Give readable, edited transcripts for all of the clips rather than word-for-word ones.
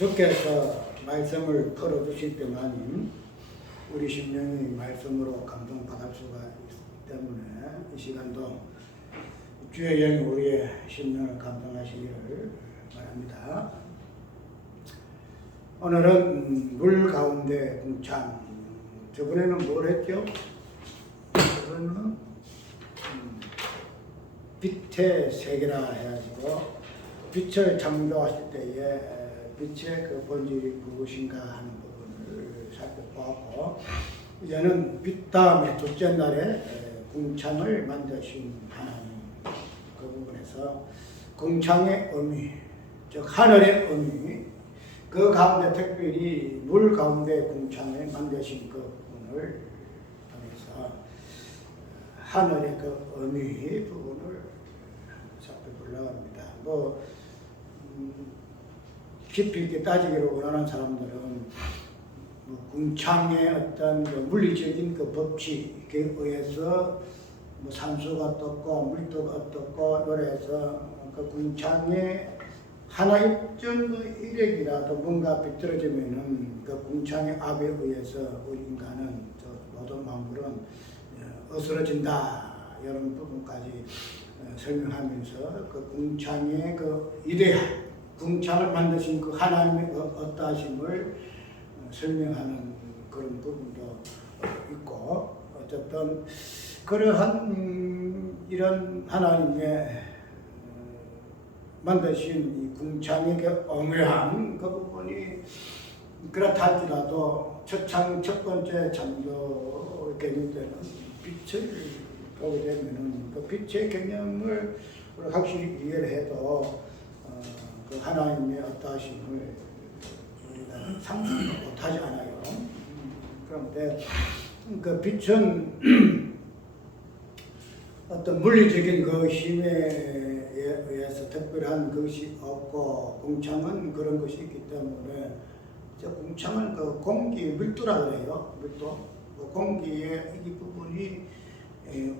주께서 말씀을 풀어주실 때만 우리 심령이 말씀으로 감동받을 수가 있기 때문에 이 시간도 주의 영이 우리의 심령을 감동하시기를 바랍니다. 오늘은 물 가운데 궁창. 저번에는 뭘 했죠? 저번에는 빛의 세계라 해가지고 빛을 창조하실 때에 빛의 그 본질이 무엇인가 하는 부분을 살펴보았고, 이제는 빛 다음에 둘째 날에 궁창을 만드신 하나님, 그 부분에서 궁창의 의미, 즉 하늘의 의미, 그 가운데 특별히 물 가운데 궁창을 만드신 그 부분을 통해서 하늘의 그 의미 부분을 살펴보려고 합니다. 깊이 있게 따지기를 원하는 사람들은 궁창의 어떤 그 물리적인 그 법칙에 의해서 산소가 어떻고 물도가 어떻고 이래서 그 궁창의 하나 입전 일액이라도 뭔가 비틀어지면은 그 궁창의 압에 의해서 우리 인간은 모든 만물은 어스러진다 이런 부분까지 설명하면서 그 궁창의 그 이데아, 궁창을 만드신 그 하나님의 어떠하심을 설명하는 그런 부분도 있고, 어쨌든 그러한 이런 하나님의 만드신 이 궁창의 그 엄외한 그 부분이 그렇다 할지라도 첫 번째 창조 개념되는 빛을 보게 되면은 그 빛의 개념을 확실히 이해를 해도 그 하나님의 어떠하심을 우리가 상상도 못하지 않아요. 그런데 그 빛은 어떤 물리적인 그 힘에 의해서 특별한 것이 없고, 궁창은 그런 것이 있기 때문에 궁창은 그 공기 밀도라 그래요. 밀도. 그 공기의 이 부분이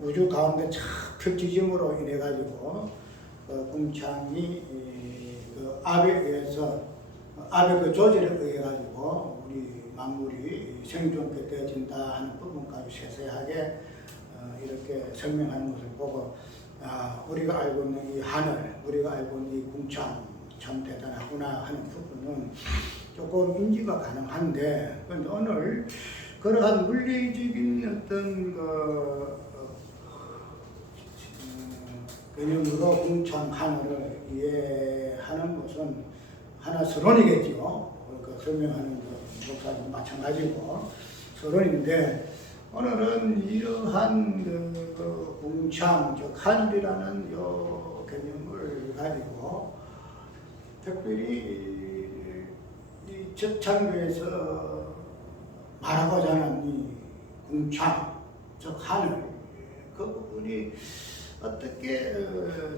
우주 가운데 착 펼쳐짐으로 인해 가지고 궁창이 그 압에 의해서 압의 그 조절에 의해 가지고 우리 만물이 생존하게 되어진다 하는 부분까지 세세하게 이렇게 설명하는 것을 보고, 우리가 알고 있는 이 하늘, 우리가 알고 있는 이 궁창 참 대단하구나 하는 부분은 조금 인지가 가능한데, 그런데 오늘 그러한 물리적인 어떤 개념으로 궁창 하늘을 이해하는 것은 하나 서론이겠죠. 그 설명하는 목사님 마찬가지고 서론인데, 오늘은 이러한 그 궁창, 즉 하늘이라는 요 개념을 가지고 특별히 이 첫 창조에서 말하고자 하는 이 궁창, 즉 하늘, 그 부분이 어떻게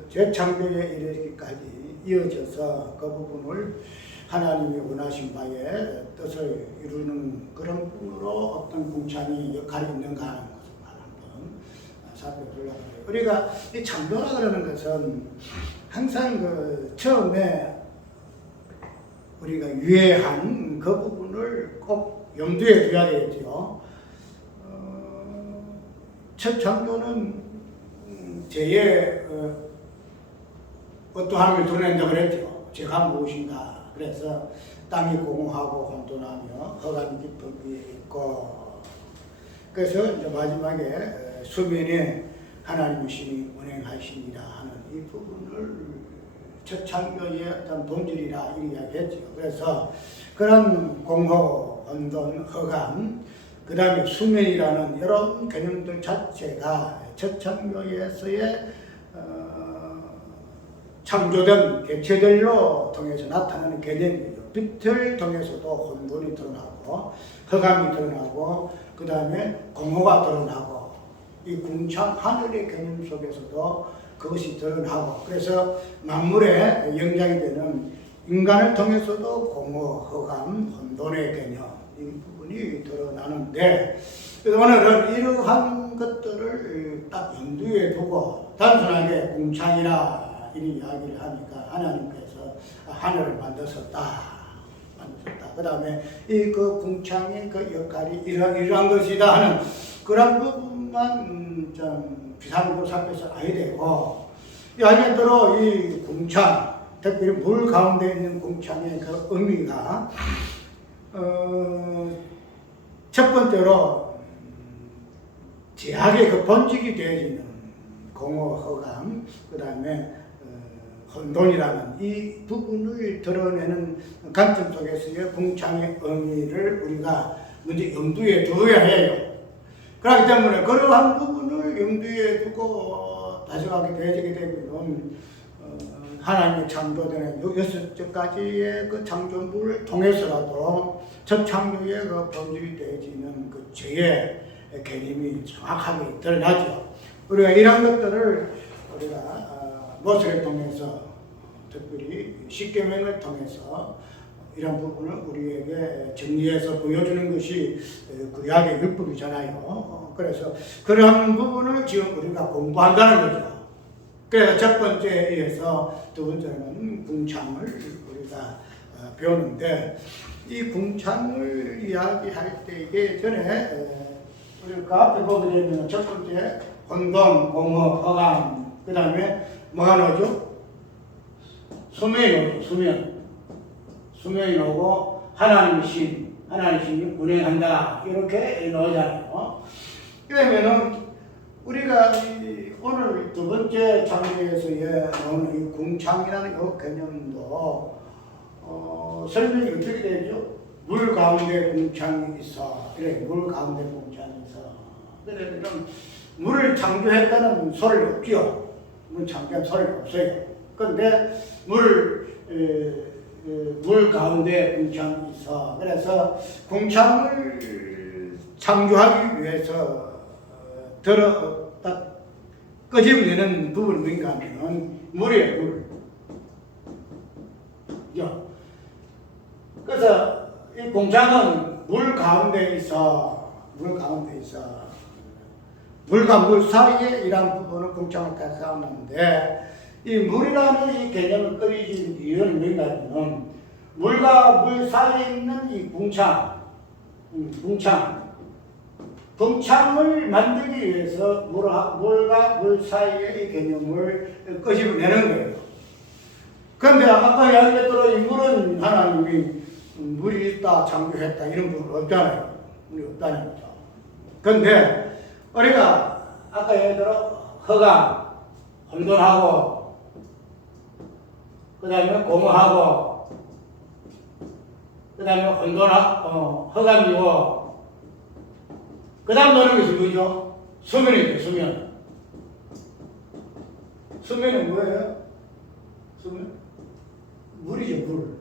재창조에 이르기까지 이어져서 그 부분을 하나님이 원하신 바에 뜻을 이루는 그런 부분으로 어떤 궁창이 역할이 있는가 하는 것을 한번 살펴보려고 해요. 우리가 이 창조라 그러는 것은 항상 그 처음에 우리가 유해한 그 부분을 꼭 염두에 둬야 되겠죠. 첫 창조는 제의 어떠함을 드러낸다 그랬죠. 제가 무엇인가. 그래서 땅이 공허하고 혼돈하며 흑암 깊은 위에 있고, 그래서 이제 마지막에 수면에 하나님의 신이 운행하시니라 하는 이 부분을 첫 창조의 어떤 본질이라 이야기했죠. 그래서 그런 공허, 혼돈, 흑암, 그 다음에 수면이라는 이런 개념들 자체가 첫 창조에서의 창조된 객체들로 통해서 나타나는 개념이죠. 빛을 통해서도 혼돈이 드러나고 흑암이 드러나고 그 다음에 공허가 드러나고 이 궁창 하늘의 개념 속에서도 그것이 드러나고, 그래서 만물의 영장이 되는 인간을 통해서도 공허, 흑암, 혼돈의 개념 이 부분이 드러나는데, 오늘은 이러한 것들을 딱 염두에 두고 단순하게 궁창이라 이런 이야기를 하니까 하나님께서 하늘을 만드셨다 만들었다. 그 다음에 이 그 궁창의 그 역할이 이러한 것이다 하는 그런 부분만 좀 비상으로 살펴서 알아야 되고, 예를 들어 이 궁창, 특별히 물 가운데 있는 궁창의 그 의미가 첫 번째로 제약의 그 본질이 되어지는 공허, 허감, 그 다음에 혼돈이라는 이 부분을 드러내는 관점 속에서의 궁창의 의미를 우리가 먼저 염두에 두어야 해요. 그렇기 때문에 그러한 부분을 염두에 두고 다져가게 되어지게 되면 하나님의 창조되는 6가지의 그 창조물을 통해서라도 첫 창조의 그 본질이 되어지는 그 죄의 개념이 정확하게 드러나죠. 우리가 이런 것들을 우리가 모세를 통해서, 특별히 십계명을 통해서 이런 부분을 우리에게 정리해서 보여주는 것이 구약의 율법이잖아요. 그래서 그런 부분을 지금 우리가 공부한다는 거죠. 그래서 첫 번째에 의해서 두 번째는 궁창을 우리가 배우는데, 이 궁창을 이야기할 때 이게 전에 우리가 앞에 보게 되면 첫 번째 혼돈, 공허, 허감, 그 다음에 뭐가 나오죠? 수면이 나오죠. 수면이 나오고 하나님의 신, 하나님의 신이 운행한다, 이렇게 나오잖아요. 그러면은 우리가 오늘 두 번째 장면에서의 나오는 이 궁창이라는 이 개념도 설명이 어떻게 되죠? 물 가운데 궁창이 있어. 그래, 물 가운데 궁창이 있어. 그러면 물을 창조했다는 소리가 없죠. 물 창조한 소리가 없어요. 그런데 물 가운데 궁창이 있어. 그래서 궁창을 창조하기 위해서 딱 끄집어내는 부분이 뭔가 하면 물이에요, 물. 그죠? 그래서 이 궁창은 물 가운데 있어. 물과 물 사이에 이런 부분을 궁창을 가져왔는데, 이 물이라는 이 개념을 끄집어진 이유는 뭔가 하면 물과 물 사이에 있는 이 궁창을 만들기 위해서 물과 물 사이의 이 개념을 끄집어내는 거예요. 그런데 아까 이야기했던 이 물은 하나님이 물이 있다, 창조했다, 이런 부분 없잖아요. 물이 없다는 거죠. 그런데 우리가 아까 예를 들어 허감, 혼돈하고, 그 다음에 공허하고, 그 다음에 허감이고, 그 다음 노는 것이 뭐죠? 수면이죠, 수면. 수면은 뭐예요? 수면? 물이죠, 물.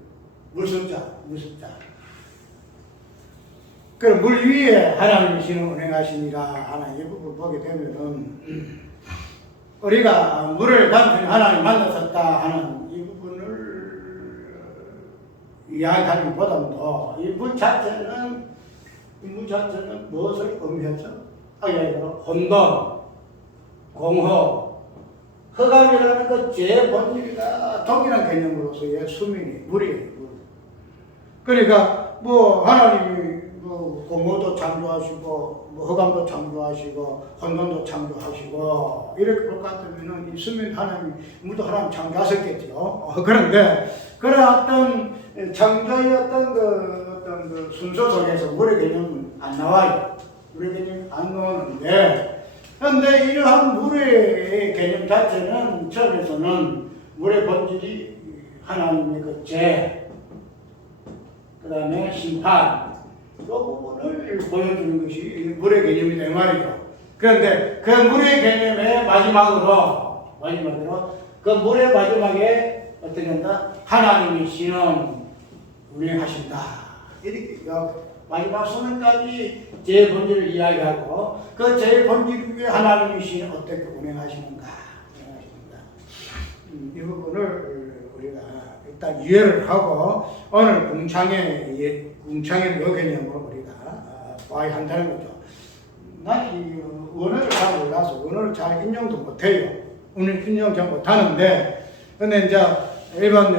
물습자. 그럼 물 위에 하나님이 신을 운행하시니라 하는 이 부분을 보게 되면은, 우리가 물을 단순히 하나님 만났었다 하는 이 부분을 이야기하기보다도 이 물 자체는 무엇을 의미하죠? 혼돈, 공허, 허감이라는 그 죄의 본질과 동일한 개념으로서의 수면이 물이에요. 그러니까 하나님이 공허도 창조하시고, 허감도 창조하시고, 혼돈도 창조하시고, 이렇게 볼 것 같으면 이 수면 하나님, 물도 하나님 창조하셨겠죠. 그런데 그런 어떤 창조의 어떤 그 순서 속에서 물의 개념은 안 나와요. 물의 개념이 안 나오는데, 그런데 이러한 물의 개념 자체는 처음에서는 물의 본질이 하나님의 그 죄, 그 다음에 심판, 그 부분을 보여주는 것이 물의 개념이다, 이 말이죠. 그런데 그 물의 개념의 마지막으로 그 물의 마지막에 어떻게 한다? 하나님이 신은 운행하신다. 이렇게 마지막 수면까지 제 본질을 이야기하고, 그 제 본질 위에 하나님이 신은 어떻게 운행하시는가. 이 부분을 우리가 일단 이해를 하고, 오늘 궁창의 이 개념을 우리가 봐야 한다는 거죠. 난 이 원어를 잘 몰라서 원어를 잘 인용도 못해요. 오늘 인용 잘 못하는데, 근데 이제 일반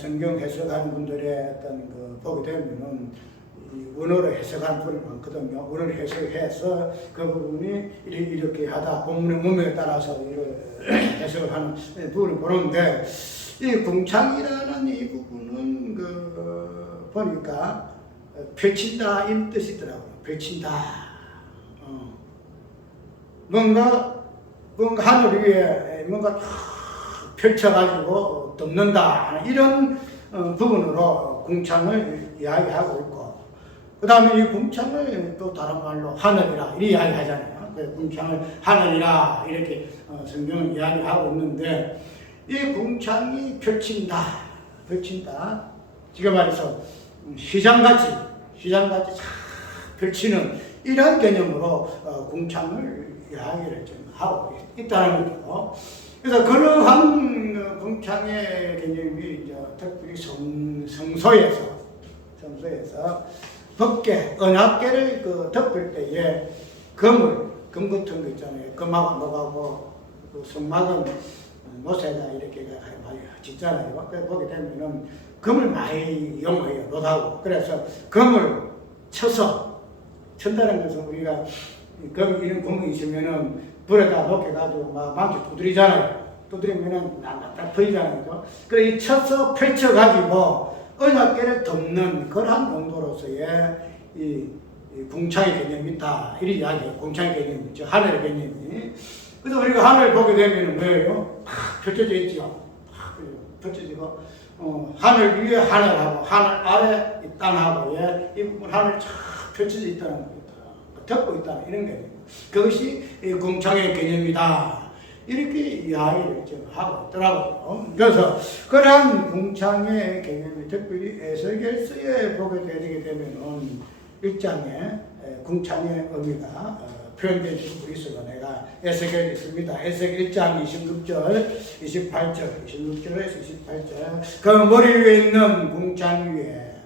성경 해석하는 분들의 어떤 보게 되면은 이 원어로 해석하는 분이 많거든요. 원어로 해석해서 그 부분이 이렇게 하다 본문의 문맥에 따라서 해석을 하는 부분을 보는데 이 궁창이라는 이 부분은 보니까 펼친다 이런 뜻이 있더라고요. 펼친다. 뭔가 하늘 위에 뭔가 펼쳐가지고 덮는다 이런 부분으로 궁창을 이야기하고 있고, 그 다음에 이 궁창을 또 다른 말로 하늘이라 이렇게 이야기하잖아요. 그래서 궁창을 하늘이라 이렇게 성경은 이야기하고 있는데, 이 궁창이 펼친다. 지금 말해서 시장같이 쫙 펼치는 이런 개념으로 궁창을 이야기를 좀 하고 있다는 거죠. 그래서 그러한 궁창의 개념이 이제 특별히 성소에서 법계, 언약계를 덮을 때에 금 같은 거 있잖아요. 금하고 녹하고 성막은 모세가 이렇게 많이 짓잖아요. 그래서 보게 되면은 금을 많이 이용해요. 못하고. 그래서 금을 천다는 것은 우리가 이런 구멍이 있으면은 불에다 녹여가지고 막 망치 두드리잖아요. 두드리면은 딱 보이잖아요. 그래 이 쳐서 펼쳐가지고 언약계를 덮는 그러한 용도로서의 이 궁창의 개념이 있다. 이런 이야기예요. 궁창의 개념이죠. 하늘의 개념이. 그래서 우리가 하늘을 보게 되면은 뭐예요? 펼쳐져 있죠. 펼쳐지고 하늘 위에 하늘하고 하늘 아래 이 땅하고 이 부분 하늘 쫙 펼쳐져 있다는 겁니다. 덮고 있다는 이런 개념. 그것이 궁창의 개념이다. 이렇게 이야기를 좀 하고 있더라고요. 그래서 그러한 궁창의 개념이 특별히 에스겔서에 보게 되게 되면은 1장에 궁창의 의미가 표현된 부분이 있어요. 내가 에스겔이 있습니다. 에스겔 1장 26절, 28절, 26절에서 28절. 그 머리 위에 있는 궁창 위에,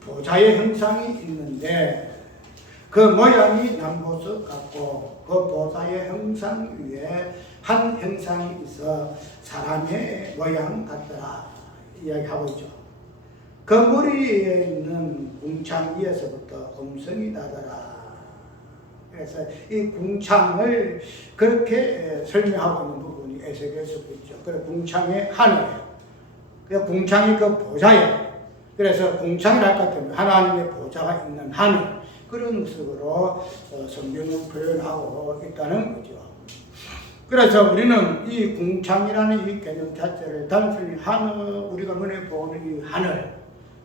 보좌의 형상이 있는데 그 모양이 남보석 같고 그 보좌의 형상 위에 한 형상이 있어 사람의 모양 같더라 이야기하고 있죠. 그 머리에 있는 궁창 위에서부터 음성이 나더라. 그래서 이 궁창을 그렇게 설명하고 있는 부분이 에스겔서도 있죠. 그래서 궁창의 하늘이에요. 그래서 궁창이 그 보좌예요. 그래서 궁창을 할 것 같으면 하나님의 보좌가 있는 하늘, 그런 식으로 성경은 표현하고 있다는 거죠. 그래서 우리는 이 궁창이라는 이 개념 자체를 단순히 하늘, 우리가 눈에 보는 이 하늘,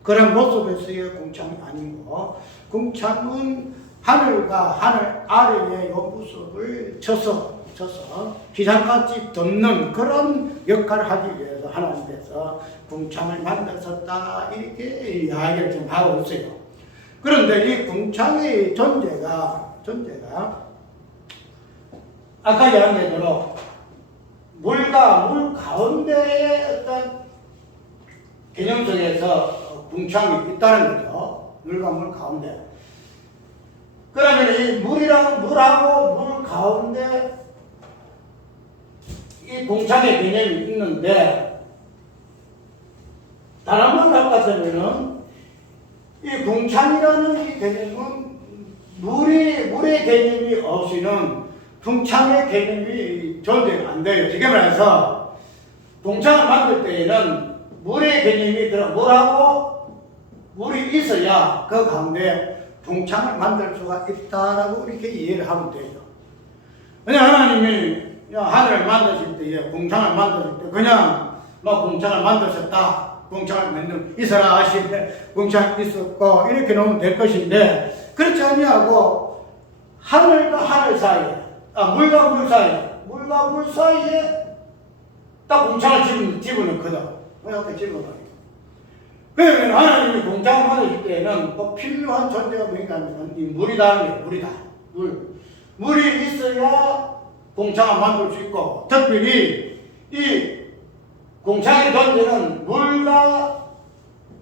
그런 모습에서의 궁창이 아니고, 궁창은 하늘과 하늘 아래의 요 모습을 쳐서 기상같이 덮는 그런 역할을 하기 위해서 하나님께서 궁창을 만드셨다 이렇게 이야기를 좀 하고 있어요. 그런데 이 궁창의 존재가 아까 이야기한 대로 물과 물 가운데의 어떤 개념 속에서 궁창이 있다는 거죠. 물과 물 가운데. 그러면 이 물하고 물 가운데 이 궁창의 개념이 있는데, 다른 말로 할 것 같으면은 이 궁창이라는 이 개념은 물의 개념이 없이는 궁창의 개념이 존재가 안 돼요. 지금 말해서 궁창을 만들 때에는 물의 개념이 물하고 물이 있어야 그 가운데 궁창을 만들 수가 있다라고 이렇게 이해를 하면 돼요. 그냥 하나님이 하늘을 만드실 때에 궁창을 만드실 때 그냥 궁창을 만드셨다. 궁창을 만들면 있어라 하시는데 궁창이 있었고 이렇게 놓으면 될 것인데, 그렇지 아니하고 하늘과 하늘 사이에, 물과 물 사이에 딱 궁창을 집어넣거든. 이렇게 집어넣어요. 그러면 하나님이 궁창을 만드실 때에는 꼭 필요한 존재가 뭐냐면 이 물이다. 물이 있어야 궁창을 만들 수 있고, 특별히 이 궁창의 존재는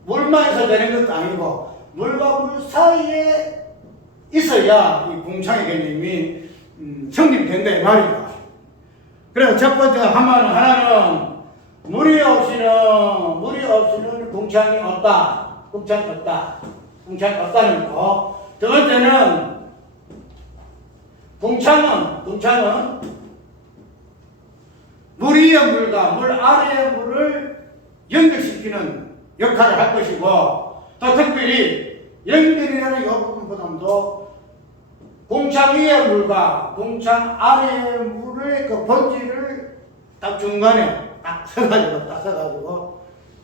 물만 있어야 되는 것도 아니고 물과 물 사이에 있어야 이 궁창의 개념이 성립된다 이 말이죠. 그래서 첫 번째 하나는 공창이 없다. 공창이 없다. 공창이 없다는 거. 두 번째는 공창은 물 위의 물과 물 아래의 물을 연결시키는 역할을 할 것이고, 또 특별히 연결이라는 이 부분보다도 공창 위의 물과 공창 아래의 물의 그 본질을 딱 중간에 딱 서가지고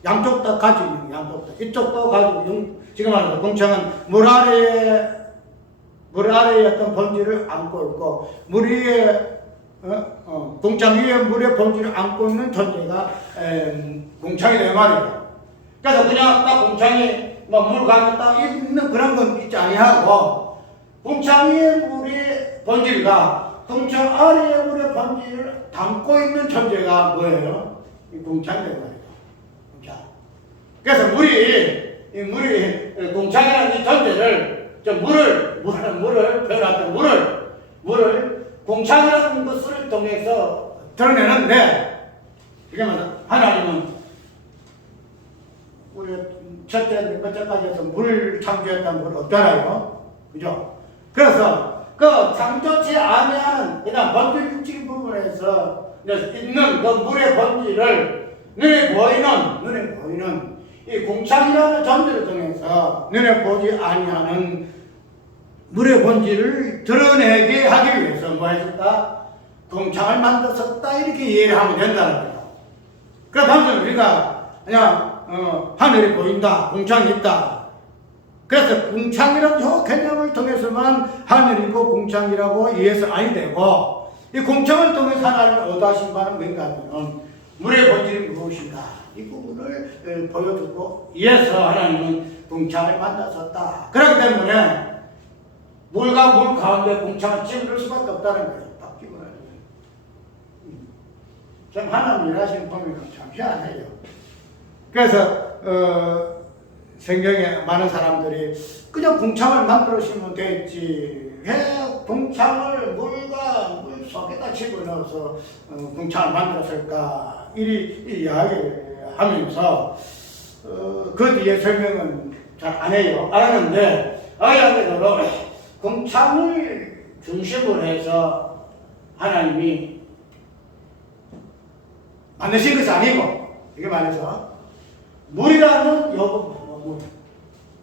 양쪽 다 가지고 있는, 양쪽 다 이쪽도 가지고 지금 말해서 공창은 물 아래의 어떤 본질을 안고 있고, 물 위에 공창 위에 물의 본질을 안고 있는 존재가 공창이 된 말이에요. 그래서 그냥 딱 공창이 물 가면 딱 있는 그런 건 있지 아니하고, 공창 위에 물의 본질과 공창 아래의 물의 본질을 담고 있는 존재가 뭐예요? 이 공창이 된 말이에요. 공창. 그래서 물이 공창이라는 이 존재를 물을 표현할 때 물을 공창이라는 것을 통해서 드러내는데, 이게 뭐냐? 하나님은 우리 첫째 까지 해서 물 창조했다는 걸 없잖아요. 그죠? 그래서 그 창조치 아니하는 그냥 본질적인 부분에서 있는 그 물의 본질을 눈에 보이는 이 공창이라는 존재를 통해서 눈에 보지 아니하는 물의 본질을 드러내게 하기 위해서 뭐 했었다? 공창을 만들었다, 이렇게 이해를 하면 된다는 거예요. 그래서 방금 우리가 그냥 하늘이 보인다, 공창이 있다. 그래서 공창이라는 저 개념을 통해서만 하늘이고 공창이라고 이해해서 아니 되고, 이 공창을 통해서 하나님을 얻으신 바는 뭔가 하면 물의 본질이 무엇인가, 이 부분을 보여주고 이해서 하나님은 공창을 만들었다. 그렇기 때문에 물과 물 가운데 공창을 집어넣을 수밖에 없다는 거예요. 딱 집어넣어야 돼요. 참 하나님 일하시는 보면 참 희한해요. 그래서 성경에 많은 사람들이 그냥 공창을 만들어주시면 되지, 왜 공창을 물과 물 속에다 집어넣어서 공창을 만들었을까, 이리 이야기하면서 그 뒤에 설명은 잘 안 해요. 안 하는데, 아야대로 공창을 중심으로 해서 하나님이 만드신 것이 아니고, 이게 말해서 물이라는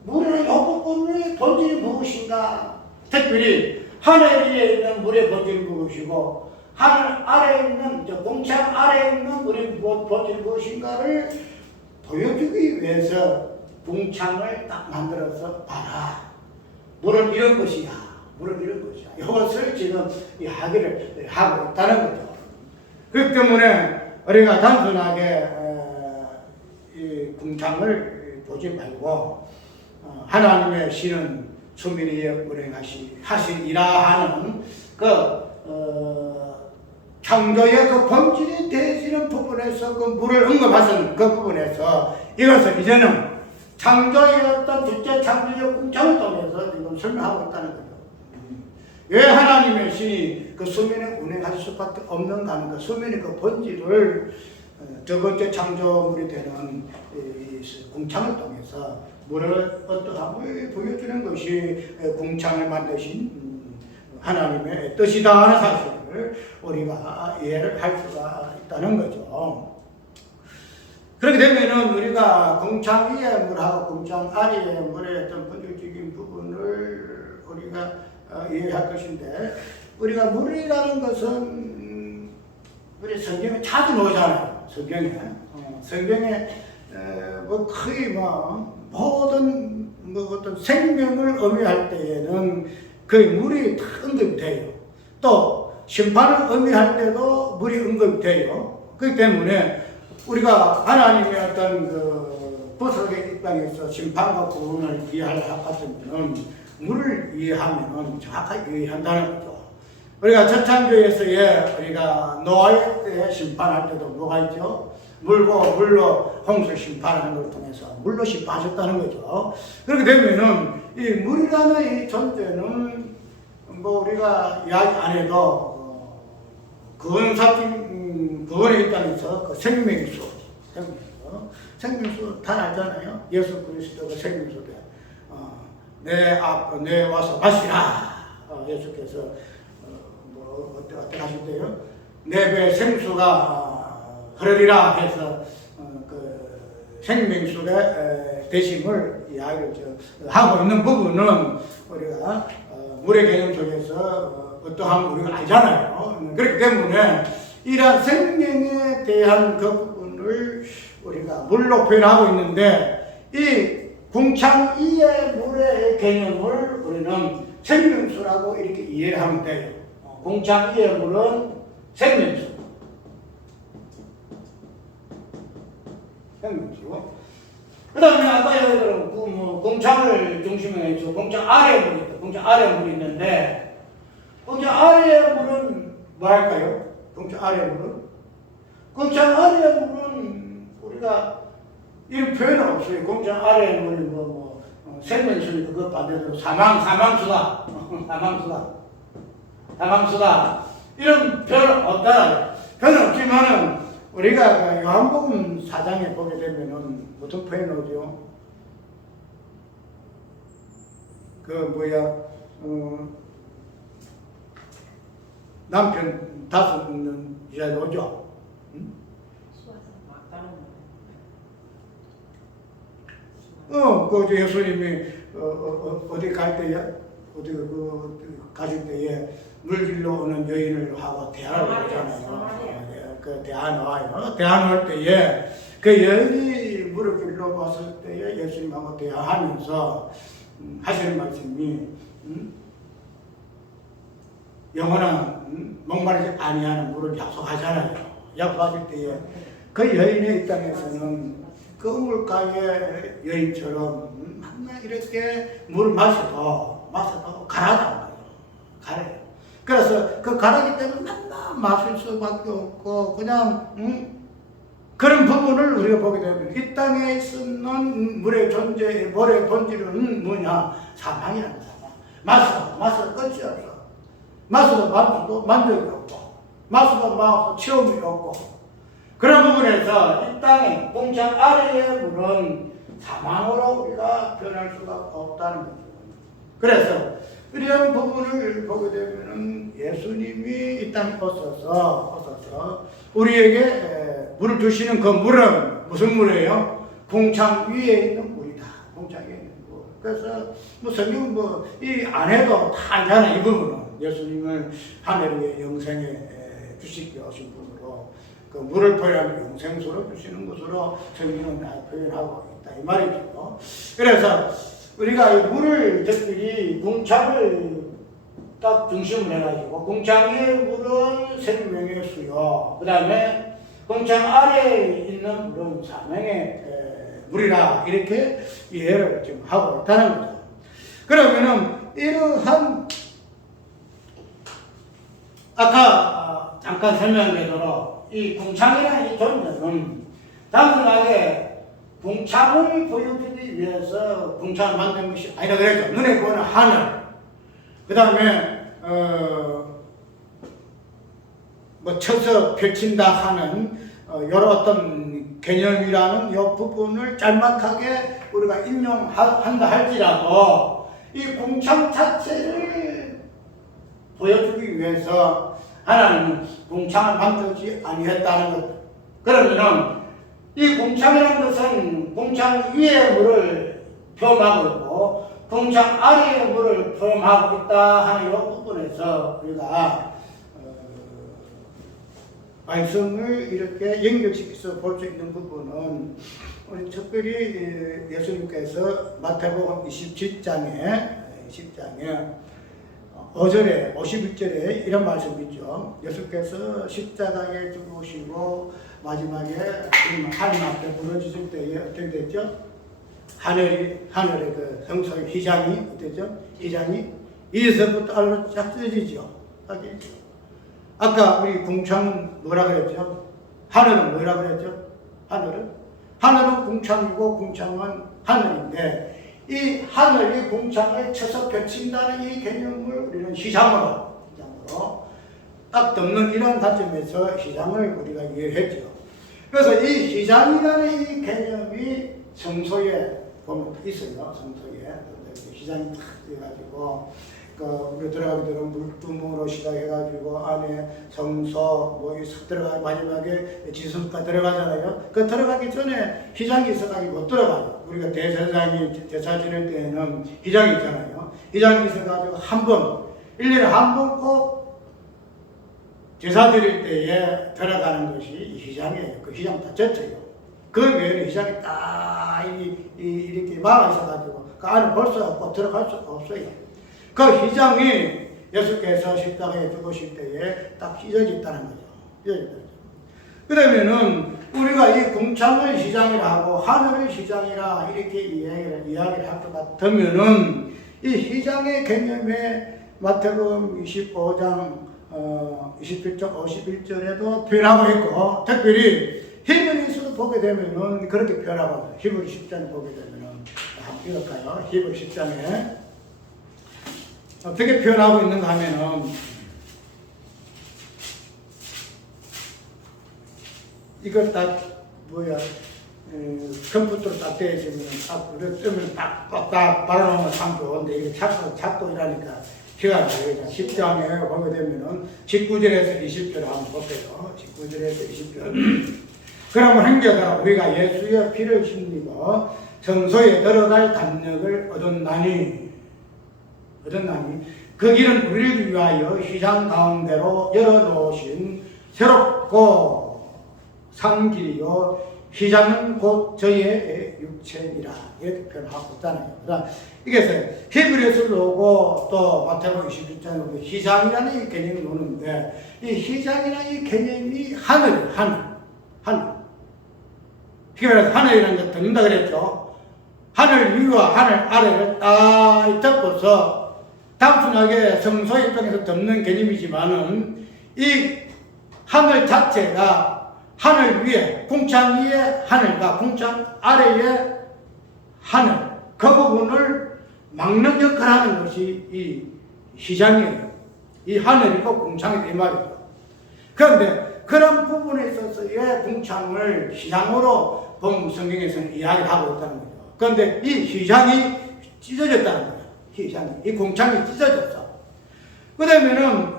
물이라는 부분의 본질이 무엇인가, 특별히 하늘 위에 있는 물의 본질이 무엇이고 하늘 아래에 있는, 공창 아래에 있는 물의 본질이 무엇인가를 보여주기 위해서 공창을 딱 만들어서 봐라, 물은 이런 것이야, 물은 이런 것이야, 이것을 지금 이야기를 하고 있다는 거죠. 그렇기 때문에 우리가 단순하게 이 공창을 보지 말고 하나님의 신은 수민이에 운행하시리라 하는 창조의 그 본질이 되시는 부분에서 그 물을 언급하신 그 부분에서 이것을 이제는 창조의 어떤 둘째 창조의 공창을 통해서 지금 설명하고 있다는 거죠. 왜 하나님의 신이 그 수민에 운행할 수밖에 없는가 하는 그 수민의 그 본질을 두 번째 창조물이 되는 공창을 통해서 물을 어떠함을 보여주는 것이 공창을 만드신 하나님의 뜻이다 하는 사실을 우리가 이해를 할 수가 있다는 거죠. 그렇게 되면은 우리가 공창 위의 물하고 공창 아래의 물의 어떤 본질적인 부분을 우리가 이해할 것인데, 우리가 물이라는 것은 우리 성경에 자주 나오잖아요. 성경에 뭐 거의 모든 어떤 생명을 의미할 때에는 거의 물이 다 언급이 돼요. 또 심판을 의미할 때도 물이 언급이 돼요. 그렇기 때문에 우리가 하나님의 어떤 그 구속의 입장에서 심판과 구원을 이해할 것 같으면 물을 이해하면 정확하게 이해한다는 거죠. 우리가 첫창조에서의 우리가 노아의 때 심판할 때도 뭐가 있죠? 물로 홍수 심판하는 걸 통해서 물로 심판하셨다는 거죠. 그렇게 되면은 이 물이라는 이 존재는 뭐 우리가 이야기 안 해도 구원에 있다면서 그 생명의 수, 생명수 다 알잖아요. 예수 그리스도가 생명수대. 내 와서 마시라. 예수께서 어떻게 하셨대요? 내 배에 생수가 흐르리라 해서 그 생명수의 대심을 이야기를 하고 있는 부분은 우리가 물의 개념 속에서 어떠한 우리가 알잖아요. 그렇기 때문에 이러한 생명에 대한 그 부분을 우리가 물로 표현하고 있는데 이 궁창 이의 물의 개념을 우리는 생명수라고 이렇게 이해를 하면 돼요. 궁창 이의 물은 생명수. 생명수. 그 다음에 아까 여러분 궁창을 중심으로 해서 궁창 아래에 물이 있다. 궁창 아래에 물이 있는데 궁창 아래의 물은 뭐 할까요? 궁창 아래의 물은? 궁창 아래의 물은 우리가 이런 표현은 없어요. 궁창 아래의 물이 생명수니까 그 반대로 사망수다. 사망수다. 이런 표현 없다. 표현 없지만은 우리가 요한복음 4장에 보게 되면은 어떤 표현 오죠? 남편 5는 이제 오죠. 응? 예수님이 어디 갈 때에 어디 가실 때에 물길로 오는 여인을 하고 대화를 하잖아요. 그 대화나와요. 대화할 때에 그 여인이 물을 길러 왔을 때에 예수님하고 대화하면서 하시는 말씀이 영원한 목마르지 아니하는 물을 약속하잖아요. 약속하실 때에 그 여인의 입장에서는 그 우물가의 여인처럼 맨날 이렇게 물을 마셔도 가라다. 가래요. 그래서 그 가라기 때문에 맨날 마실 수밖에 없고 그냥 그런 부분을 우리가 보게 되면 이 땅에 있는 물의 존재, 물의 본질은 뭐냐? 사망이라는 사망. 마셔도 끝이 없어. 마셔도 만족이 없고 마셔도 체험이 없고 그런 부분에서 이 땅에 궁창 아래의 물은 사망으로 우리가 변할 수가 없다는 거죠. 그래서 이런 부분을 보게 되면은 예수님이 이 땅에 오셔서 우리에게 물을 주시는 그 물은 무슨 물이에요? 궁창 위에 있는 물이다. 궁창 위에 있는 물. 그래서 성경 이 안에도 다 알잖아요. 이 부분은 예수님을 하늘의 영생에 주시기 오신 분으로 그 물을 표현하는 영생수로 주시는 것으로 성경은 다 표현하고 있다 이 말이죠. 그래서 우리가 이 물을 특별히 궁창을 딱 중심으로 해가지고 궁창 위의 물은 생명의 수요. 그 다음에 궁창 아래에 있는 물은 사명의 물이라 이렇게 이해를 지금 하고 있다는 거죠. 그러면은 이러한 아까 잠깐 설명드리도록 이 궁창이라는 이 존재는 단순하게 궁창을 보여주기 위해서 궁창을 만든 것이 아니라 그랬죠. 눈에 보이는 하늘, 그 다음에 쳐서 펼친다 하는 여러 어떤 개념이라는 이 부분을 짤막하게 우리가 인용한다 할지라도 이 궁창 자체를 보여주기 위해서 하나님은 궁창을 만들지 아니했다는 것. 그러면은 이 궁창이라는 것은 궁창 위의 물을 표현하고 있고 궁창 아래의 물을 표현하고 있다 하는 이 부분에서 우리가 말씀을 이렇게 연결시켜서 볼 수 있는 부분은 우리 특별히 예수님께서 마태복음 27장에 5절에 51절에 이런 말씀이 있죠. 예수께서 십자가에 죽으시고 마지막에 하나님 앞에 부르짖을 때에 어떻게 됐죠? 하늘의 그 성소의 휘장이 어땠죠? 휘장이 이에서부터 아래로 쫙 찢어지죠. 아까 우리 궁창은 뭐라 그랬죠? 하늘은 뭐라 그랬죠? 하늘은 궁창이고 궁창은 하늘인데 이 하늘이 궁창을 쳐서 펼친다는 이 개념을 우리는 시장으로 딱 덮는 이런 관점에서 시장을 우리가 이해했죠. 그래서 이 시장이라는 이 개념이 성소에 보면 있어요. 성소에 시장이 탁 돼가지고 우리 들어가게 되면 물두멍으로 시작해가지고 안에 성소 뭐이싹 들어가 마지막에 지성가 들어가잖아요. 그 들어가기 전에 희장이 있어가지고 못 들어가요. 우리가 대제사장이 제사 지낼 때에는 희장이 있잖아요. 희장이 있어가지고 1년에 한 번 꼭 제사 드릴 때에 들어가는 것이 희장이에요. 그 희장 다 젖혀요. 그 외에는 희장이 딱 이렇게 막아 있어가지고 그 안에 볼 수 없고 들어갈 수 없어요. 그 희장이 예수께서 십자가에 죽으실 때에 딱 휘어졌다는 거죠. 그러면은 우리가 이 궁창을 시장이라 고 하늘을 시장이라 이렇게 이야기를 할 것 같으면은 이 시장의 개념에 마태복음 25장 27절 51절에도 표현하고 있고 특별히 히브리서도 보게 되면은 그렇게 표현하고 히브리 10장에 보게 되면은 한번 읽을까요? 히브리 10장에 어떻게 표현하고 있는가 하면은 이걸 딱 컴퓨터로 딱 되어 있으면 딱 뜨면 딱 바라놓으면 참 좋은데 이게 자꾸 이라니까 기가 막혀요. 10장에 보게 되면은 19절에서 20절 한번 볼게요. 19절에서 20절. 그러면 행자가 우리가 예수의 피를 힘입어 성소에 들어갈 담력을 얻었나니 그 길은 우리를 위하여 시장 가운데로 열어놓으신 새롭고 산 길이요 시장은 곧 저희의 육체니라 이렇게 표현하고 있잖아요. 그러니까 이게 히브리서도 오고 또 마태복음 21장에 보면 시장이라는 이 개념이 오는데 이 시장이라는 이 개념이 하늘 그래서 하늘이라는 걸 덮는다 그랬죠. 하늘 위와 하늘 아래를 딱 덮어서 단순하게 성소 입장에서 덮는 개념이지만은 이 하늘 자체가 하늘 위에 궁창 위에 하늘과 궁창 아래에 하늘 그 부분을 막는 역할을 하는 것이 이 시장이에요. 이 하늘이고 궁창이 이 말이죠. 그런데 그런 부분에 있어서의 궁창을 시장으로 본 성경에서는 이야기를 하고 있다는 거죠. 그런데 이 시장이 찢어졌다는 거예요. 이 궁창이 찢어졌어. 그러면은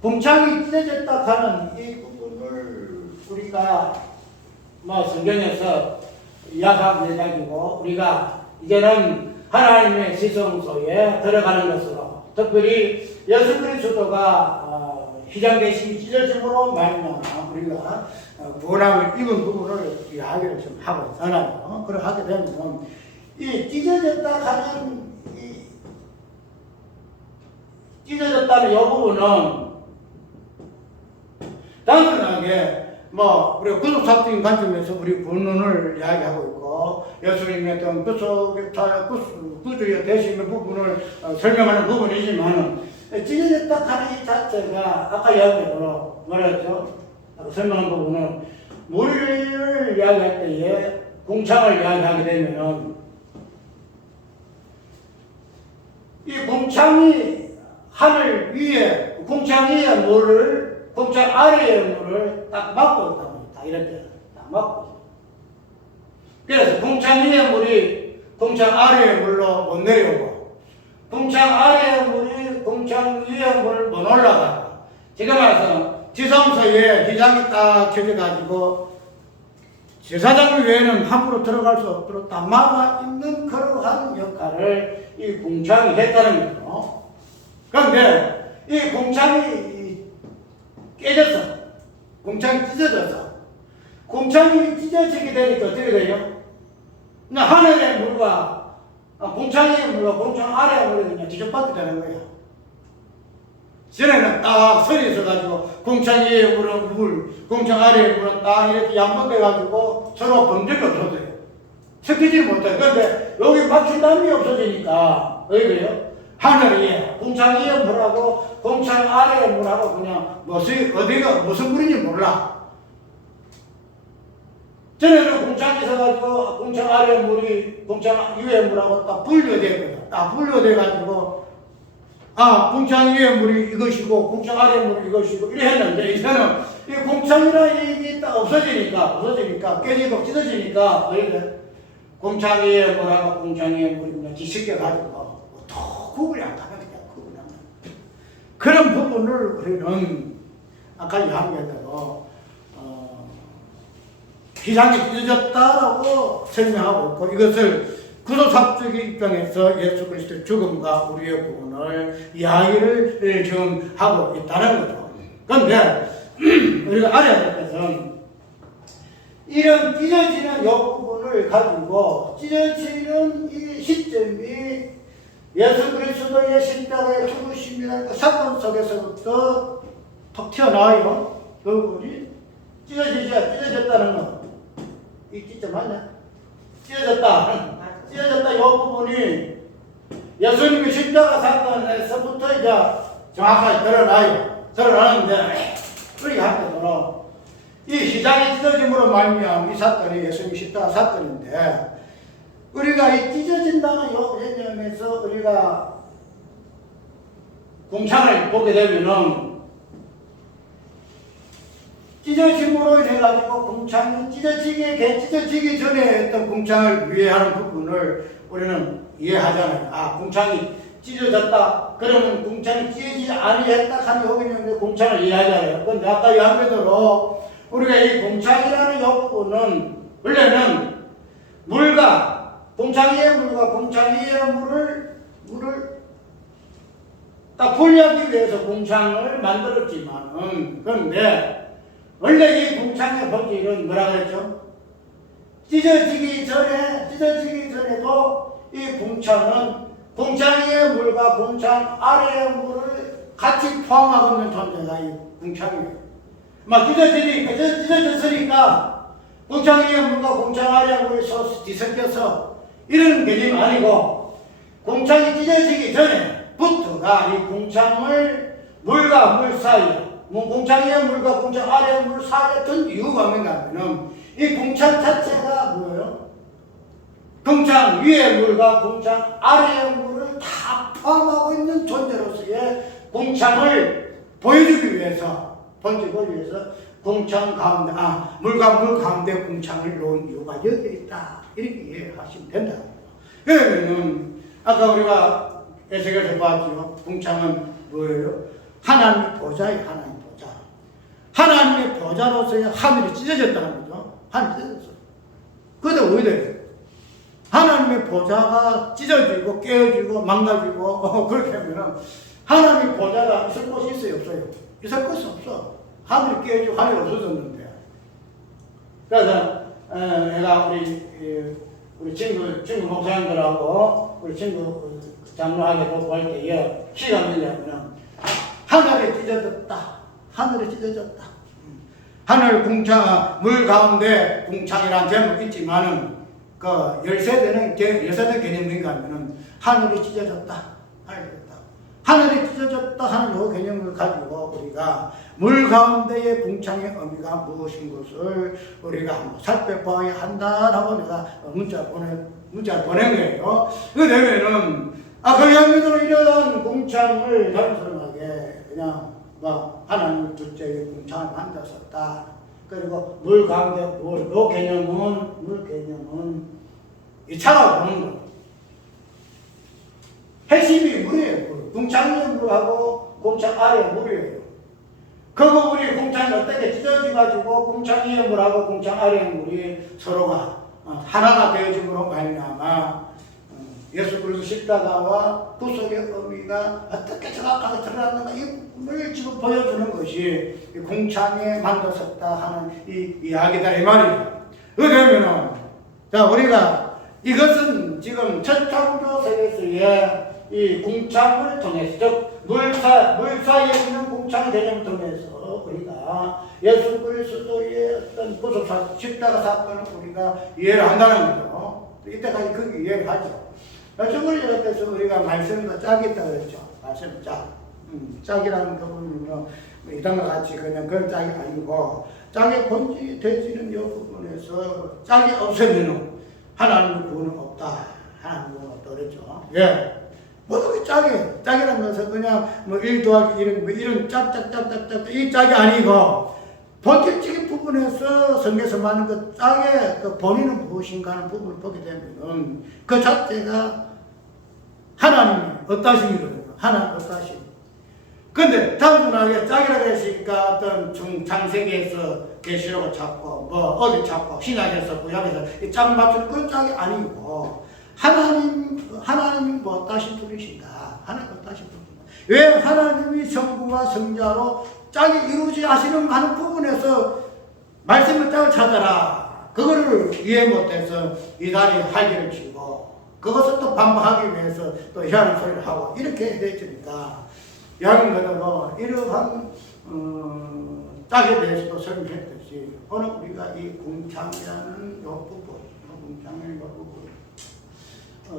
궁창이 찢어졌다 하는 이 부분을 우리가 성경에서 이야기하고 우리가 이제는 하나님의 지성소에 들어가는 것으로 특별히 예수 그리스도가 희장되신 찢어짐으로 말미암아 우리가 구원함을 입은 부분을 이야기를 좀 하고 있잖아요. 그걸 하게 되면 이 찢어졌다 하는 찢어졌다는 이 부분은 단순하게 우리 구속사적인 관점에서 우리 본론을 이야기하고 있고 예수님의 어떤 구주의 되시는 부분을 설명하는 부분이지만 찢어졌다 하는 이 자체가 아까 이야기로 말했죠. 설명한 부분은 물을 이야기할 때에 궁창을 이야기하게 되면은 이 궁창이 하늘 위에 궁창 위에 물을 궁창 아래의 물을 딱 막고 있다고 합니다. 이렇게 딱 막고 있어요. 그래서 궁창 위의 물이 궁창 아래의 물로 못 내려오고 궁창 아래의 물이 궁창 위의 물을 못 올라가고 지금 와서 지성소에 기장이 딱 켜져가지고 제사장 외에는 함부로 들어갈 수 없도록 딱 막아 있는 그러한 역할을 이 궁창이 했다는 거죠. 그런데 이 궁창이 깨졌어. 궁창이 찢어졌어. 궁창이 찢어지게 되니까 어떻게 돼요? 하늘의 물과 궁창의 물과 궁창 아래의 물이 그냥 뒤집받게 되는 거예요. 전에는 딱 설이 있어가지고 궁창 위에 물은 물, 궁창 아래에 물은 딱 이렇게 양분돼가지고 서로 범죄가 없어져요. 섞이지 못해요. 그런데 여기 막힌 담이 없어지니까 왜 그래요? 하늘 위에 궁창 위에 물하고 궁창 아래에 물하고 그냥 어디가 무슨 물인지 몰라. 전에는 궁창이 있어가지고 궁창 아래에 물이 궁창 위에 물하고 딱 분류되거든. 딱 분류돼가지고 궁창 위에 물이 이것이고 궁창 아래 물이 이것이고 이래 했는데 이제는 이 궁창이라는 이 있다 없어지니까 깨지고 찢어지니까 너희들 공창이에 뭐라고 공창이에 뭐냐 뒤집게 가지고 더 구분이 안 가는 거야. 구분이 안 가는 거야. 그런 부분을 우리는 아까 이야기했대로 기상이 찢어졌다라고 설명하고 있고 이것을 구속사적인 입장에서 예수 그리스도의 죽음과 우리의 구원을 이야기를 지금 하고 있다는 거죠. 그런데 우리가 알아야 될 것은 이런 찢어지는 이 부분을 가지고 찢어지는 이 시점이 예수 그리스도의 십자가의 죽으심이라는 그 사건 속에서부터 톡 튀어나와요. 그 부분이 찢어졌다는 거. 이 찢어 맞냐? 찢어졌다 이 부분이 예수님의 십자가 사건에서부터 이제 정확하게 드러나는데 우리가 한편으로 이 시장이 찢어짐으로 말미암은 이 사건이 예수님 십자가 사건인데 우리가 이 찢어진다는 요 개념에서 우리가 공창을 보게 되면은 찢어짐으로 인해 가지고 공창이 찢어지기 전에 어떤 공창을 이해하는 부분을 우리는 이해하잖아요. 아, 공창이 찢어졌다. 그러면 공창이 찢어지지 아니했다 하는 호기는데 공창을 이해하잖아요. 그런데 아까 이야기한 대로 우리가 이 공창이라는 이 부분은 원래는 공창 위에 물과 공창 위에 물을 딱 분리하기 위해서 공창을 만들었지만은 그런데 원래 이 공창의 본질은 뭐라 그랬죠? 찢어지기 전에도 이 공창은 공창 위의 물과 공창 아래의 물을 같이 포함하고 있는 존재가 이 공창이에요. 막 찢어졌으니까 공창 위의 물과 공창 아래의 물이 뒤섞여서 이런 개념이 아니고 공창이 찢어지기 전에부터가 이 공창을 물과 물 사이에 공창 위의 물과 공창 아래의 물 사이에 둔 이유가 뭔가 하면 이 공창 자체가 뭐예요? 공창 위의 물과 공창 아래의 물을 다 포함하고 있는 존재로서의 공창을 보여주기 위해서 본질을 위해서 공창 가운데 물과 물 가운데 공창을 놓은 이유가 여기에 있다 이렇게 이해하시면 된다. 그러면은 아까 우리가 에스겔에서 봤죠. 공창은 뭐예요? 하나님의 보좌예요. 하나님의 보좌. 하나님의 보좌로서의 하늘이 찢어졌다는 거죠. 하늘이 찢어졌어. 그런데 왜 이래요? 하나님의 보좌가 찢어지고 깨어지고 망가지고 그렇게 하면은 하나님의 보좌가 있을 곳이 있어요? 없어요? 있을 곳이 없어. 하늘이 깨어지고 하늘이 없어졌는데. 그래서 내가 우리 친구 목사님들하고 우리 친구 장로하게 보고할 때에 시가 뭐냐면 하늘이 찢어졌다. 하늘이 찢어졌다. 하늘 공창, 물 가운데 공창이라는 제목이 있지만은 그 열세대는 개념인가 하면은 하늘이 찢어졌다. 하늘이 찢어졌다 하는 이 개념을 가지고 우리가 물 가운데의 공창의 의미가 무엇인 것을 우리가 한번 살펴봐야 한다라고 내가 문자를 보낸 거예요. 그러면은 그 양면으로 이런 공창을 단순하게 그냥 하나님의 둘째의 공창을 만들었다. 그리고 물 가운데 물 개념은 이 차가 보는 거. 핵심이 물이에요. 공창 위에 물하고 공창 아래에 물이에요. 그 부분이 공창이 어떻게 찢어져가지고 공창 위에 물하고 공창 아래에 물이 서로가 하나가 되어짐으로 말미암아 예수 그리스도 십자가와 구속의 의미가 어떻게 정확하게 드러났는가 이 부분을 지금 보여주는 것이 공창에 만들었다 하는 이 이야기다 이 말이죠. 그러면은 자 우리가 이것은 지금 첫 창조 세계에서의 이 공창을 통해서 즉 물 사이에 있는 공창 개념을 통해서 우리가 예수 그리스도의 어떤 구속사 십자가 사건을 우리가 이해를 한다는 거죠. 이때까지 그렇게 이해를 하죠. 저걸 이렇게해서 우리가 말씀도 짝이 있다고 그랬죠. 말씀 짝. 짝이라는 부분은요, 이단과 같이 그냥 그런 짝이 아니고, 짝의 본질이 되지는 이 부분에서 짝이 없으면 하나님의 구원은 없다. 하나님의 구원은 없다 그랬죠. 예. 모두 짝이라는 것은 그냥 1 더하기 1은 이런 짝짝짝짝짝 이 짝이 아니고, 본질적인 부분에서 성경에서 말하는 그 짝의 그 본인은 무엇인가 하는 부분을 보게 되면은 그 자체가 하나님이 어떠심이거든요. 하나님 어떠심. 근데 단순하게 짝이라고 했으니까 어떤 창세기에서 계시록을 찾고 뭐 어디 찾고 신약에서 구약에서 이 짝 맞추는 그런 짝이 아니고 하나님이 뭐 어떠신 분이신가? 하나님 어떠신 분인가? 왜 하나님이 성부와 성자로 짝이 이루어지 하시는 하는 부분에서 말씀을 짝을 찾아라. 그거를 이해 못해서 이달이 할기를 치고 그것을 또 반박하기 위해서 또 희한한 소리를 하고 이렇게 되니까 여러분들은 이러한 짝에 대해서도 설명했듯이 오늘 우리가 이 궁창이라는 요 부분, 궁창의 요 부분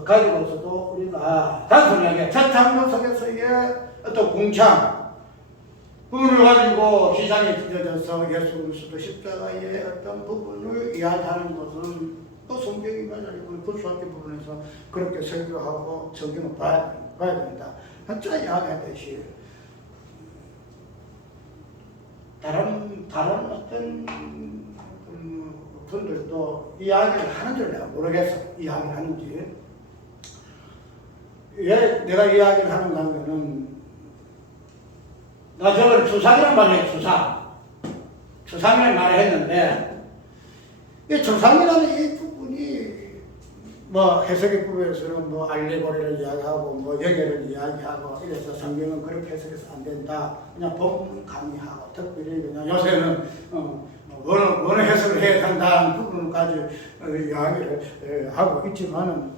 가지고서도 우리가 단순하게 첫 장면 속에서의 어떤 궁창 부분을 가지고 시장에 찢어져서 예수 그리스도 십자가의 어떤 부분을 이야기하는 것은 또 성경이 말하는 구수학교 부분에서 그렇게 설교하고 성경을 봐야 됩니다. 한자 이야기하듯이 다른 어떤 분들도 이야기를 하는 줄 내가 모르겠어. 이야기를 하는지. 왜 내가 이야기를 하는가 하면은 나 저걸 추상이란 말이에요. 추상이란 말을 했는데 이 추상이라는 이 부분이 뭐 해석의 부분에서는 뭐 알레고리를 이야기하고 뭐 영예를 이야기하고 이래서 성경은 그렇게 해석해서 안 된다. 그냥 본문 강의하고 특별히 그냥 요새는 어느 해석을 해야 한다는 부분까지 이야기를 하고 있지만은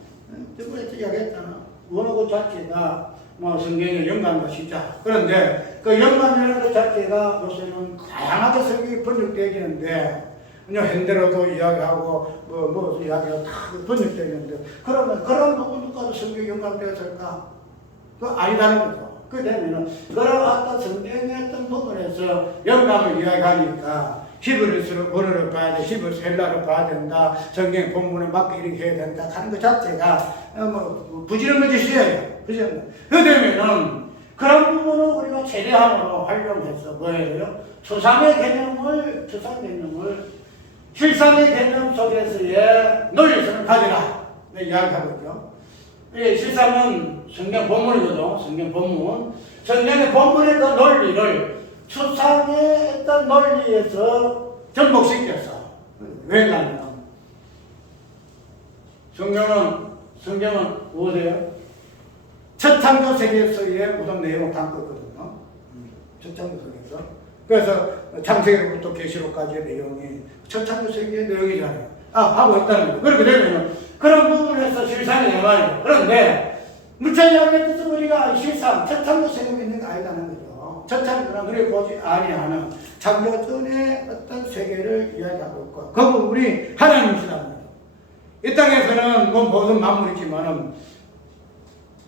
저번에 이야기했잖아. 원어 그 자체가 뭐 성경의 영감과 시자. 그런데 그 영감이라는 것 자체가 요새는 다양하게 성경이 번역되기는데 그냥 현대로도 이야기하고 뭐 이야기가 다 번역되는데 그러면 그런 부분까지 성경이 영감되었을까? 그거 아니다는 거죠. 그렇게 되면은 그런 어떤 성경의 어떤 부분에서 영감을 이야기하니까 히브리스로 원어를 봐야 돼, 히브리스 헬라로 봐야 된다, 성경 본문에 맞게 이렇게 해야 된다 하는 것 자체가 뭐 부지런한 짓이에요. 부지런한. 그러면은 그런 부분을 우리가 최대한으로 활용해서 뭐예요? 추상 개념을 실상의 개념 속에서의 논리성을 가져라. 네, 이야기하고 있죠. 실상은 성경 본문이거든요. 성경 본문. 성경의 본문의 그 논리를 추상의 어떤 논리에서 접목시켰어. 왜냐하면 성경은 무엇이에요? 첫 창조 세계에서의 모든 내용을 담고 있거든요. 첫 창조 세계에서. 그래서 창세기부터 계시록까지의 내용이 첫 창조 세계의 내용이잖아요. 하고 있다는 거예요. 그렇게 되면 그런 부분에서 실상이 내 말이에요. 그런데 물자이야기의 뜻은 우리가 실상, 첫 창조 세계에 있는 게 아니다는 거죠. 첫 창조는 우리 보지 아니하는 창조 전의 어떤 세계를 이야기하고 있고 그 부분이 하나님이시라는 거죠. 이 땅에서는 뭐 모든 만물이지만은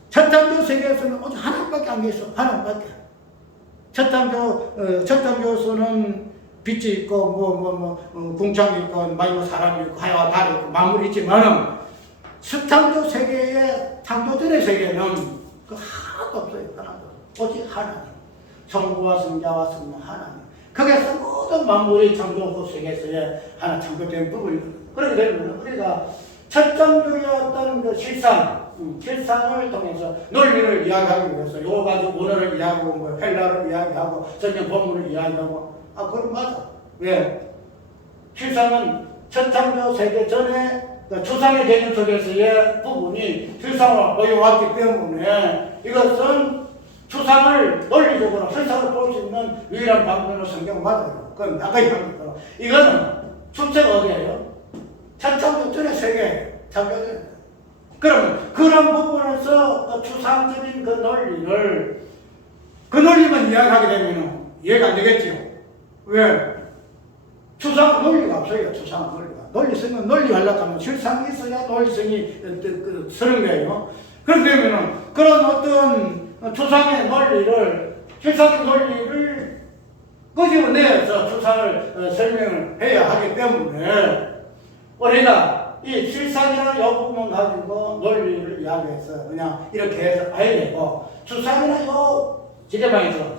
첫 창조 세계에서는 오직 하나님밖에 안 계셔. 하나님밖에. 첫 창조에서는 빛이 있고 궁창이 있고 마지막 사람이 있고 하야와 달이 있고 만물이 있지만은 첫 창조 세계의 창조 전의 세계는 그 하나도 없어요. 하나도. 오직 하나님. 성부와 성자와 성령 하나님. 거기에서 모든 만물이 창조 그 세계에서의 하나 창조된 부분이거든요. 그렇게 되면 우리가 첫 창조의 어떤 그 실상을 통해서 논리를 이야기하기 위해서 요거 가지고 원어를 이야기하고 뭐 헬라를 이야기하고 성경 본문을 이야기하고 그건 맞아. 왜? 실상은 첫 창조 세계 전에 그 추상의 개념 속에서의 부분이 실상으로 보여왔기 때문에 이것은 추상을 논리적으로 실상을 볼 수 있는 유일한 방법으로 성경 맞아요. 그건 아까 얘기한 것처럼 이거는 출처가 어디예요? 첫 창조 전의 세계 창조 전에. 그러면 그런 부분에서 추상적인 그 논리만 이야기하게 되면 이해가 안 되겠죠. 왜? 추상 논리가 없어요. 추상 논리가. 논리성은 논리 하려고 하면 실상이 있어야 논리성이 서는 거예요. 그렇게 되면 그런 어떤 추상의 논리를, 실상의 논리를 끄집어내서 추상을 설명을 해야 하기 때문에 우리가 이 실상이라는 요 부분 가지고 논리를 이야기해서 그냥 이렇게 해서 봐야 되고 추상이라는 요 지대방에서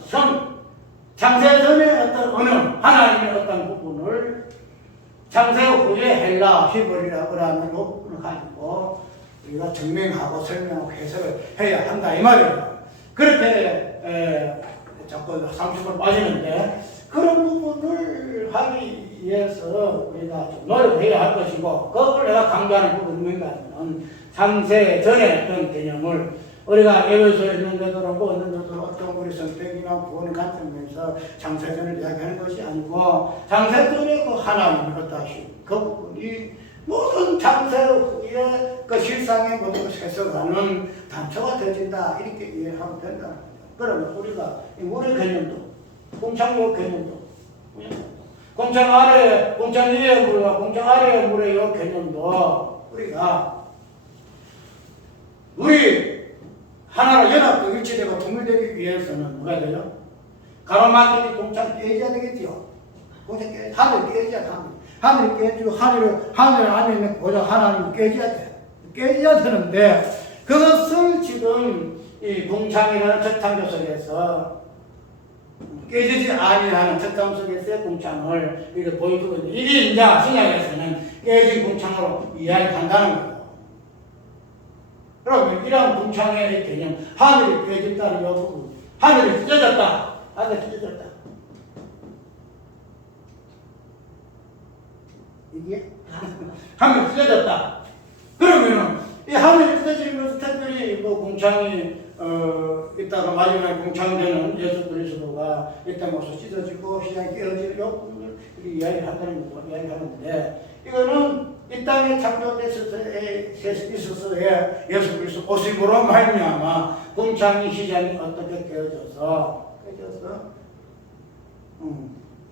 창세 전에 어떤 어느 하나님의 어떤 부분을 창세 후에 헬라 히브리라고 하는 부분을 가지고 우리가 증명하고 설명하고 해석을 해야 한다 이 말이에요. 그렇게 자꾸 상식을 빠지는데 그런 부분을 하기 위해서 우리가 좀 노력해야 할 것이고 그걸 내가 강조하는 부분이 뭔가 하면 창세 전에 어떤 개념을 우리가 에베소에 있는 데도 뭐 있는 데도 어떤 우리 성격이나 구원의 관점에서 창세 전을 이야기하는 것이 아니고 창세 전에 그 하나님을 어떠하신 그 부분이 모든 창세 후에 그 실상의 모든 것을 해석하는 단초가 되어진다 이렇게 이해하면 된다. 그러면 우리가 물의 개념도 공창의 개념도 공창 아래 공창 위의 물과 공창 아래의 물의 이 개념도 우리가 우리 하나로 연합되고 일치되고 통일되기 위해서는 뭐가 돼요? 가로막힌 공창 깨져야 되겠죠. 공창 깨져 하늘 깨져야 돼. 하늘이 깨지고 하늘 안에 있는 보좌 하나님이 깨져야 돼. 깨져야 되는데 그것을 지금 이 공창이라는 첫창조 속에서 깨지지 아니하는 첫창 속에서의 공창을 이렇게 보여주고 있는데 이게 이제 신약에서는 깨진 공창으로 이야기한다는 거예요. 그러면 이런 공창의 개념, 하늘이 깨졌다는 이 부분, 하늘이 찢어졌다, 하늘이 찢어졌다. 이게 하늘이 찢어졌다. 그러면은 이 하늘이 찢어지면서 특별히 뭐 공창이 이따가 마지막에 공창되는 예수 그리스도가 이따 모습 찢어지고 시장이 깨어지는 요구를 이야기한다는 거 이야기하는데 이거는 이 땅에 창조됐을 있어서의 예수 그리스도 오심으로 말미암아 공창이 시장이 어떻게 깨어져서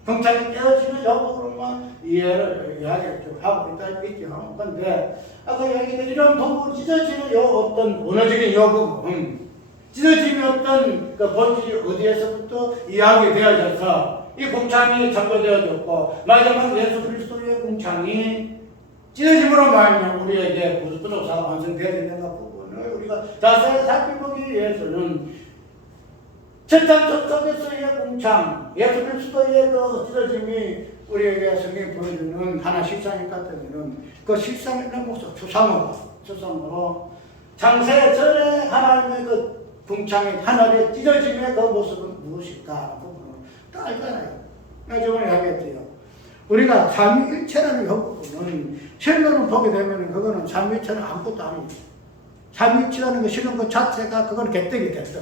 공창이 깨어지는 여부로만 이야기를 좀 하고 있다 있죠. 그런데 아까 얘기했던 이런 부분 찢어지는 요 어떤 원어적인 요 부분 찢어짐이 어떤 그 본질이 어디에서부터 이야기 되어져서 이 공창이 창조되어졌고 마지막 예수 그리스도의 공창이 찢어짐으로 말하면 우리에게 구속사가 완성되어야 되는 부분을 우리가 자세히 살펴보기 위해서는 첫장 속에서의 공창 예수 그리스도의 그 찢어짐이 우리에게 성경이 보여주는 하나 실상일 것 같으면 그 실상의 모습 추상으로 창세 전에 하나님의 그 공창의 하늘의 찢어짐의 그 모습은 무엇일까 부분을 다 알잖아요. 저번에 하겠지요. 우리가 삼위일체라는 이 부분은 실로는 보게 되면 그거는 삼위일체는 아무것도 아닙니다. 삼위일체라는 거 실은 그 자체가 그건 객득이 됐어.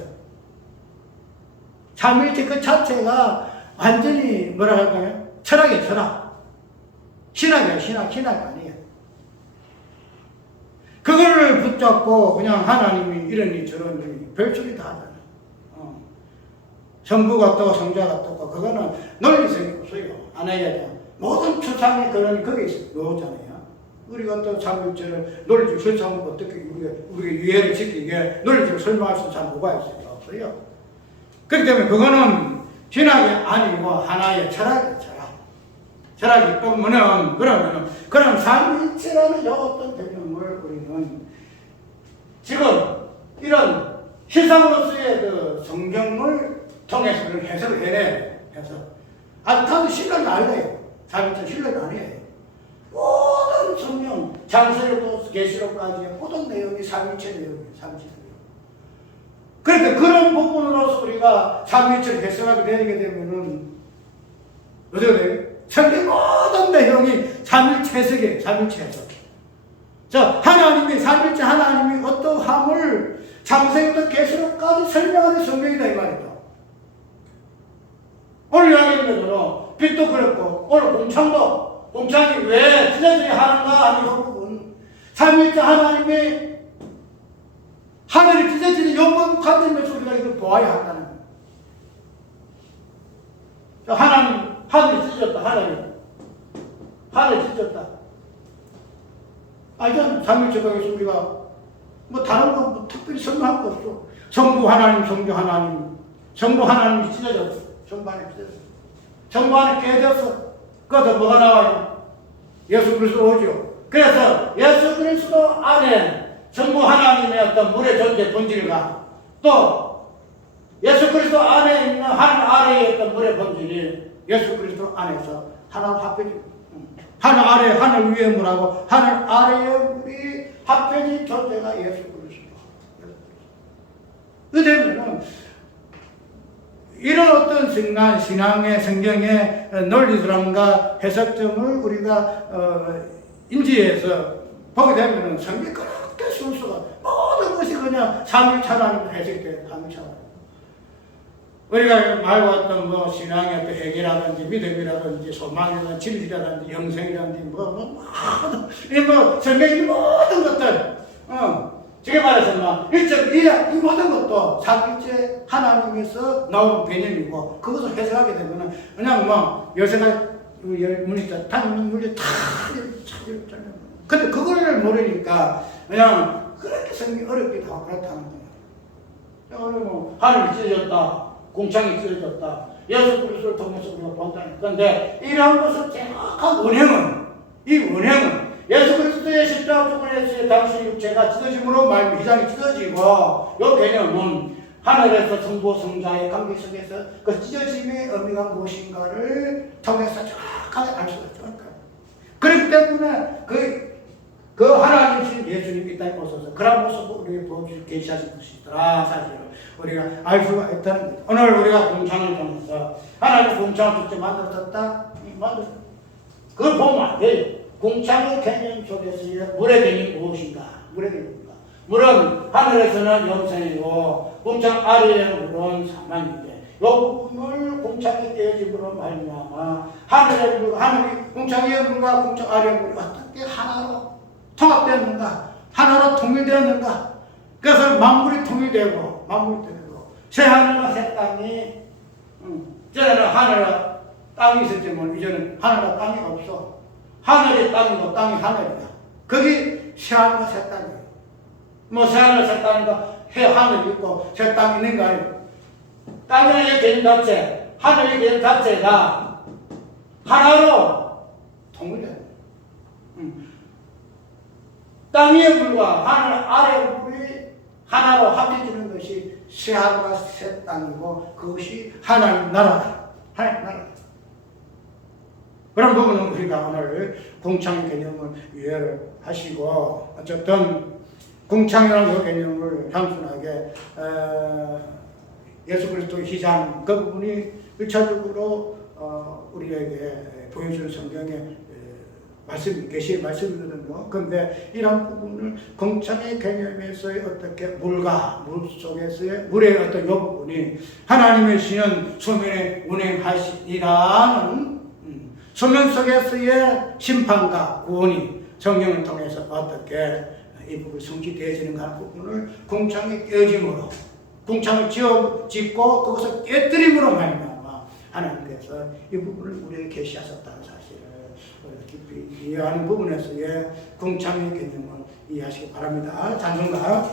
삼위일체 그 자체가 완전히 뭐라 할까요? 철학이에요, 철학. 신학이에요, 신학이 아니에요. 그걸 붙잡고 그냥 하나님이 이러니 저러니 별소리 다 하잖아요. 성부가 어떻고 성자가 어떻고 그거는 논리성이 없어요. 안 해야 돼요. 모든 추상의 그런 거기에 나오잖아요. 우리가 또 삼위일체를 논리적으로 설명하면 어떻게 우리가 유해를 지키게 논리적으로 설명할 수 있는 뭐가 있어요? 없어요. 그렇기 때문에 그거는 신학이 아니고 하나의 철학이에요, 철학이 때문에 그럼 삼위일체라는 어떤 개념을 우리는 지금 이런 실상으로서의 그 성경을 통해서 해석을 해야 돼요. 다들 신뢰는 아니에요. 삼위일체 신뢰는 아니에요. 모든 성경, 창세로부터 계시록까지 모든 내용이 삼위일체 내용이에요. 그런데 그런 부분으로서 우리가 삼위일체를 해석하게 되게 되면은 어떻게 돼요? 성경 모든 내용이 삼위일체 해석이에요. 삼위일체 해석. 하나님이 삼위일체 하나님이 어떠함을 창세부터 계시록까지 설명하는 성경이다 이 말이에요. 오늘 이야기하는 대로 빛도 그랬고 오늘 공창이 왜 찢어지게 하는가 하는 이 부분 삼위일체 하나님이 하늘이 찢어지는 요번 관점에서 우리가 이걸 보아야 한다는 거예요. 하늘이 찢어졌다. 하늘이 찢어졌다. 알잖아요. 삼위일체 거기서 우리가 뭐 다른 거 뭐 특별히 설명할 거 없어. 성부 하나님, 성주 하나님, 성부 하나님이 찢어졌어. 성부 안에 찢어졌어. 성부 안에 깨졌어. 그것도 뭐가 나와요? 예수 그리스도 오죠. 그래서 예수 그리스도 안에 성부 하나님의 어떤 물의 존재 본질과 또 예수 그리스도 안에 있는 하늘 아래에 있던 물의 본질이 예수 그리스도 안에서 하나로 합해진 하늘 아래 하늘 위에 물하고 하늘 아래에 물이 합해진 존재가 예수 그리스도. 그러면 이런 어떤 순간 신앙의 성경의 논리들과 해석점을 우리가 인지해서 보게 되면 성경이 그렇게 순수가 모든 것이 그냥 삼위찬란으로 해석돼요. 삼위찬란. 우리가 말고 어떤 뭐 신앙의 어떤 행위라든지 믿음이라든지 소망이라든지 진리라든지 영생이라든지 뭐 성경의 모든 것들 저게 말해서 이 모든 것도 삼위일체 하나님에서 나온 개념이고 그것을 해석하게 되면 그냥 요새가 문이다 당연히 문이 다 찾았잖아요. 근데 그거를 모르니까 그냥 그렇게 성경이 어렵기도 하고 그렇다는 거예요. 오늘 하늘이 찢어졌다. 공창이 찢어졌다. 예수 그리스도를 통해서 우리가 본다는. 그런데 이러한 것을 정확한 원형은 예수 그리스도의 십자가 죽음에서 당시 육체가 찢어짐으로 말미 휘장이 찢어지고 이 개념은 하늘에서 성부 성자의 관계 속에서 그 찢어짐의 의미가 무엇인가를 통해서 정확하게 알 수가 있죠. 그렇기 때문에 그 하나님이신 예수님이 이 땅에 오셔서 그런 모습을 우리에게 보여주시고 계시하신 것이더라. 사실은 우리가 알 수가 있다는 거죠. 오늘 우리가 공창을 통해서 하나님 공창을 직접 만들었다? 그걸 보면 안 돼요. 공창의 개념 속에서의 물의 개념이 무엇인가? 물은 하늘에서는 영생이고 공창 아래의 물은 사망인데 이 부분을 공창의 깨짐으로 말미암아 하늘이 공창의 물과 공창 아래의 물이 어떻게 하나로 통합되었는가? 하나로 통일되었는가? 그래서 만물이 통일되고 새 하늘과 새 땅이 전에는 하늘과 땅이 있었지만 이제는 하늘과 땅이 없어. 하늘이 땅이고 땅이 하늘이야. 거기 새 하늘과 새 땅이야. 새 하늘 새 땅이니까 하늘이 있고 새 땅이 있는 거 아니에요. 땅의 개념 자체, 하늘의 개념 자체가 하나로 통일돼요. 땅의 물과 하늘 아래의 물이 하나로 합해지는 것이 새 하늘과 새 땅이고 그것이 하나님 나라다. 하나님 나라. 그런 부분은 우리가 오늘 공창의 개념을 이해를 하시고 어쨌든 공창이라는 그 개념을 단순하게 예수 그리스도의 희생 그 부분이 1차적으로 우리에게 보여주는 성경의 계시의 말씀이거든요. 그런데 이런 부분을 공창의 개념에서의 어떻게 물 속에서의 물의 어떤 이 부분이 하나님의 신은 소면에 운행하시리라는 소면 속에서의 심판과 구원이 성경을 통해서 어떻게 이 부분이 성취되어지는가 하는 부분을 공창의 깨짐으로 공창을 짓고 그것을 깨뜨림으로 말미암아 하나님께서 이 부분을 우리에게 계시하셨다는 사실을 깊이 이해하는 부분에서의 공창의 개념을 이해하시기 바랍니다. 찬송가